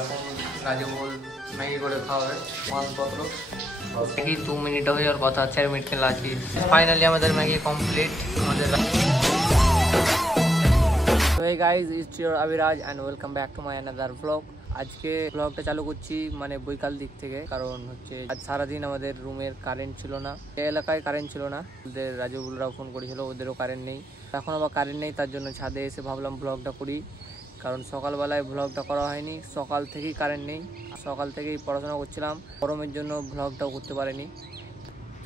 এখন রাজমহল ম্যাগি করে খাওয়াবে মালপত্র কি 2 মিনিট হয়ে যাওয়ার কথা, 4 মিনিট খেলে আছি। ফাইনালি আমাদের ম্যাগি কমপ্লিট। আমাদের Hey guys, it's your Abhiraj and welcome back to my another vlog. আজকে ব্লগটা চালু করছি মানে বৈকাল দিক থেকে, কারণ হচ্ছে আজ সারাদিন আমাদের রুমের কারেন্ট ছিল না, এই এলাকায় কারেন্ট ছিল না। ওদের রাজুগুলরাও ফোন করেছিল, ওদেরও কারেন্ট নেই, এখন আবার কারেন্ট নেই। তার জন্য ছাদে এসে ভাবলাম ব্লগটা করি, কারণ সকালবেলায় ব্লগটা করা হয়নি, সকাল থেকেই কারেন্ট নেই, সকাল থেকেই পড়াশোনা করছিলাম, গরমের জন্য ব্লগটাও করতে পারিনি।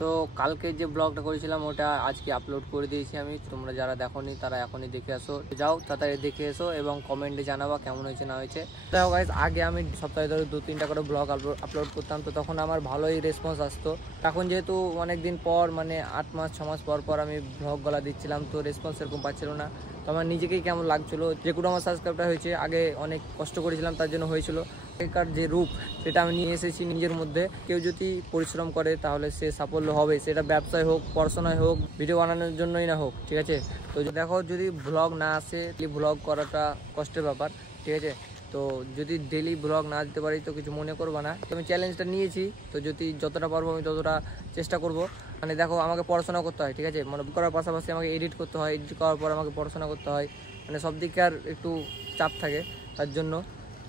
তো কালকে যে ব্লগটা করেছিলাম ওটা আজকে আপলোড করে দিয়েছি আমি, তোমরা যারা দেখোনি তারা এখনই দেখে আসো, যাও তাড়াতাড়ি দেখে এসো এবং কমেন্টে জানাবা কেমন হয়েছে না হয়েছে। তো গাইস, আগে আমি সপ্তাহে ধরে 2-3টা করে ব্লগ আপলোড করতাম, তো তখন আমার ভালোই রেসপন্স আসতো। এখন যেহেতু অনেক দিন পর মানে 8 মাস 6 মাস পর পর আমি ব্লগগুলো দিচ্ছিলাম, তো রেসপন্স এরকম পাচ্ছিল না। তো আমার নিজেকেই কেমন লাগছিলো, যে কোনো আমার সাবস্ক্রাইবটা হয়েছে, আগে অনেক কষ্ট করেছিলাম তার জন্য হয়েছিল, আগেকার যে রূপ সেটা আমি নিয়ে এসেছি নিজের মধ্যে। কেউ যদি পরিশ্রম করে তাহলে সে সাফল্য হবে, সেটা ব্যবসায় হোক, পড়াশোনায় হোক, ভিডিও বানানোর জন্যই না হোক, ঠিক আছে। তো দেখো, যদি ব্লগ না আসে, ব্লগ করাটা কষ্টের ব্যাপার, ঠিক আছে। তো যদি ডেলি ব্লগ না দিতে পারি তো কিছু মনে করবো না, তো আমি চ্যালেঞ্জটা নিয়েছি, তো যদি যতটা পারবো আমি ততটা চেষ্টা করব। মানে দেখো, আমাকে পড়াশোনা করতে হয়, ঠিক আছে, মানে করার পাশাপাশি আমাকে এডিট করতে হয়, এডিট করার পর আমাকে পড়াশোনা করতে হয়, মানে সব দিকে আর একটু চাপ থাকে, তার জন্য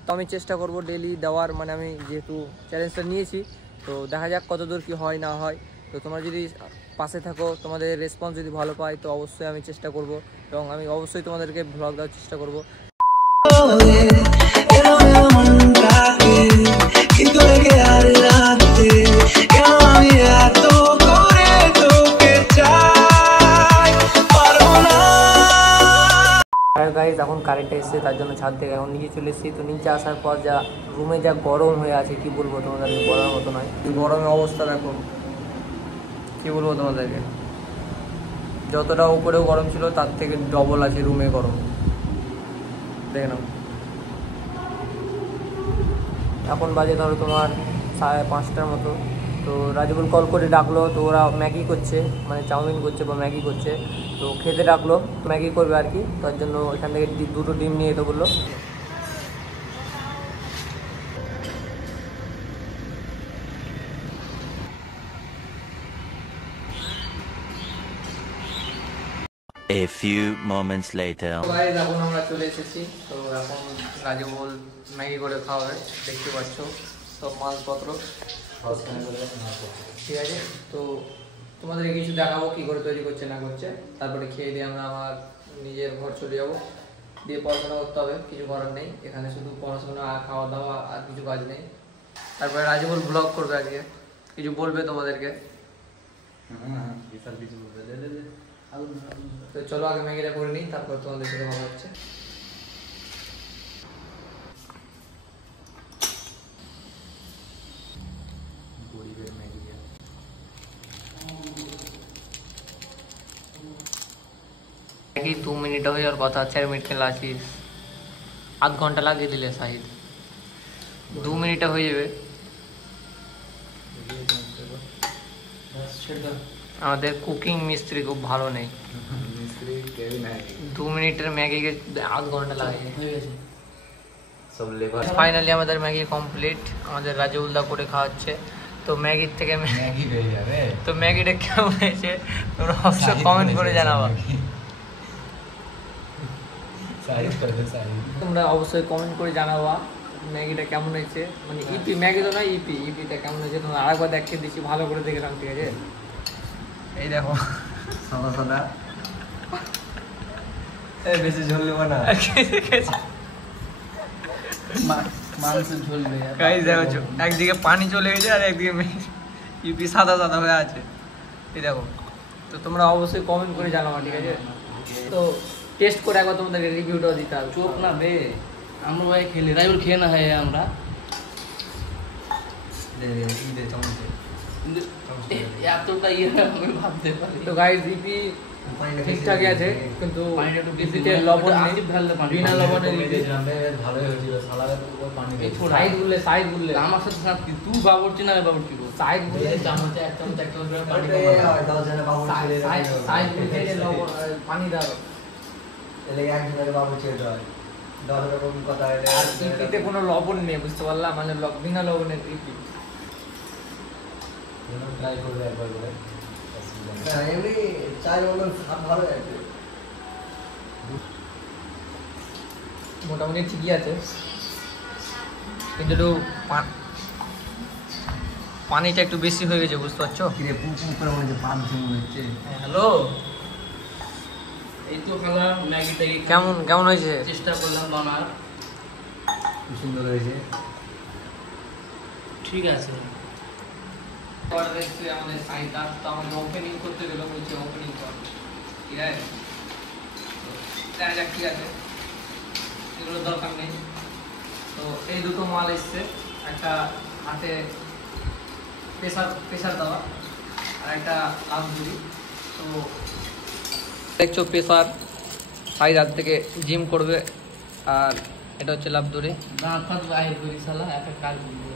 তো আমি চেষ্টা করব ডেলি দেওয়ার। মানে আমি যেহেতু চ্যালেঞ্জটা নিয়েছি, তো দেখা যাক কতদূর কি হয় না হয়। তো তোমরা যদি পাশে থাকো, তোমাদের রেসপন্স যদি ভালো পাই, তো অবশ্যই আমি চেষ্টা করব এবং আমি অবশ্যই তোমাদেরকে ব্লগ দেওয়ার চেষ্টা করব। গাইজ, এখন কারেন্ট এসেছে, তার জন্য ছাদ থেকে এখন নিচে চলে এসেছি। তো নিচে আসার পর যা রুমে যা গরম হয়ে আছে কি বলবো তোমাদেরকে, বলার মতো নয়। গরমের অবস্থা দেখো, কি বলবো তোমাদেরকে, যতটা উপরেও গরম ছিল তার থেকে ডবল আছে রুমে গরম, দেখে নাও। এখন বাজে ধরো তোমার 5:30টার মতো। তো রাজুবুল কল করে ডাকলো, তো ওরা ম্যাগি করছে, মানে চাউমিন করছে বা ম্যাগি করছে, তো খেতে ডাকলো, ম্যাগি করবে আর কি। তার জন্য এখান থেকে 2টো ডিম নিয়ে যেতে বললো। A few moments later. এখন আমরা চলে এসেছি, তো এখন রাজুবুল ম্যাগি করে খাওয়াবে, দেখতে পাচ্ছ সব মালপত্র, ঠিক আছে। তো তোমাদের কিছু দেখাবো কী করে তৈরি করছে না করছে, তারপরে খেয়ে দিয়ে আমরা আমার নিজের ঘর চলে যাবো, দিয়ে পড়াশোনা করতে হবে, কিছু করার নেই, এখানে শুধু পড়াশোনা আর খাওয়া দাওয়া, আর কিছু কাজ নেই। তারপরে রাজুবুল ব্লগ করবে আজকে, কিছু বলবে তোমাদেরকে। তো চলো আগে ম্যাগিটা করে নিই, তারপর তোমাদের সাথে কথা হচ্ছে। ম্যাগি 2 মিনিট হয়ে যাওয়ার কথা, 4 মিনিট খেলে আছিস, আধ ঘন্টা লাগিয়ে দিলে শাহিদ, 2 মিনিটে হয়ে যাবে। আমাদের কুকিং মিস্ত্রি খুব ভালো নেই, 2 মিনিটের ম্যাগিকে আধ ঘন্টা লাগে। ফাইনালি আমাদের ম্যাগি কমপ্লিট, আমাদের রাজুলদা করে খাওয়াচ্ছে। তো ম্যাগির থেকে ম্যাগি হয়ে যাবে, তো ম্যাগিটা কেমন হয়েছে তোমরা অবশ্যই কমেন্ট করে জানাবা, তোমরা অবশ্যই কমেন্ট করে জানাবা ম্যাগিটা কেমন হয়েছে। মানে ইপি ম্যাগি তো নয়, ইপিটা কেমন হয়েছে তোমরা আরেকবার দেখতে দিচ্ছি, ভালো করে দেখলাম, ঠিক আছে। এই দেখো সাদা সাদা, বেশি ঝোল নেবো না, মাংস ঝোল নেই। একদিকে পানি চলে গেছে আর একদিকে ইপি সাদা সাদা হয়ে আছে, এই দেখো। তো তোমরা অবশ্যই কমেন্ট করে জানাবা, ঠিক আছে। তো টেস্ট করে একবার তোমাদেরকে রিভিউটাও দিতে হবে। চোখ না বে, আমরা ভাই খেলি, রাইবুল খেয়ে না হয় আমরা এতটা ইয়ে আমি ভাবতে পারি। তো গাইস, ইপি ঠিকঠাকই আছে, কিন্তু ইপিতে লবণ নেই, বিনা লবণের ইপি ভালোই হয়েছিল। সাইড গুললে আমার সাথে সাথে তুই বাবরচি না বাবরচি সাইড গুললে চামচে এক চামচ করে পানি সাইড গুললে লবণ পানি দাও, এলে একজনের বাবরচি হয়। 10 রকম কথা আর ইপিতে কোনো লবণ নেই, বুঝতে পারলাম, মানে বিনা লবণের ইপি। ট্রাই করবে একবার করে। এমনি চাই বলুন স্বাদ ভালো আছে, মোটামুটি ঠিকই আছে, কিন্তু একটু পানিটা একটু বেশি হয়ে গেছে, বুঝতে পারছো? কিরে পুক করে মনে হচ্ছে পান মনে হচ্ছে। হ্যালো, এই তো খেলাম ম্যাগিটাকে, কেমন কেমন হয়েছে? চেষ্টা করলাম বানার, খুব সুন্দর হয়েছে। ঠিক আছে। অর্ডার এসেছে আমাদের সাইডার, তো আমাদের ওপেনিং করতে গেলে বলছে ওপেনিং কর, ঠিক আছে? দেখা যাক, ঠিক আছে, এগুলো দরকার নেই। তো এই দুটো মাল এসছে, একটা হাতে প্রেসার দেওয়া আর একটা লাভ ঝুড়ি। তো দেখছো প্রেসার সাইড হাত থেকে জিম করবে, আর এটা হচ্ছে লাভ দড়ি। দাঁত ফাঁত বাহির করি শালা, একটা কাজ করবো।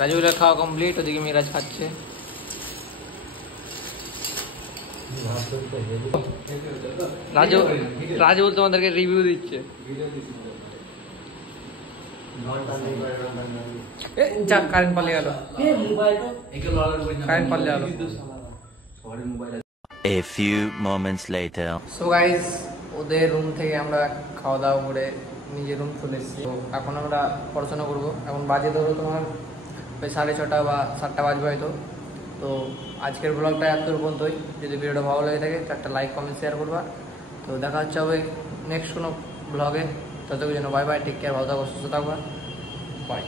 রাজুরা খাওয়া কমপ্লিট, ওদিকে মিরাজ খাচ্ছে। রাজু তোমাদেরকে রিভিউ দিচ্ছে। যাক, কারেন্ট পালিয়ে গেল, কারেন্ট পালিয়ে গেল। A few moments later. So guys, ওদের রুম থেকে আমরা খাওয়া দাওয়া করে নিজের রুম চলে এসেছি। তো এখন আমরা পড়াশোনা করবো। এখন বাজে ধরো তোমার ওই 6:30 বা 7টা বাজবে হয়তো। তো আজকের ব্লগটা এত পর্যন্তই। যদি ভিডিওটা ভালো লেগে থাকে তো একটা লাইক কমেন্ট শেয়ার করবা। তো দেখা হচ্ছে হবে নেক্সট কোনো ব্লগে। ততক্ষণ জন্য বাই বাই, টেক কেয়ার, ভালো থাকো, সুস্থ থাকবা, বাই।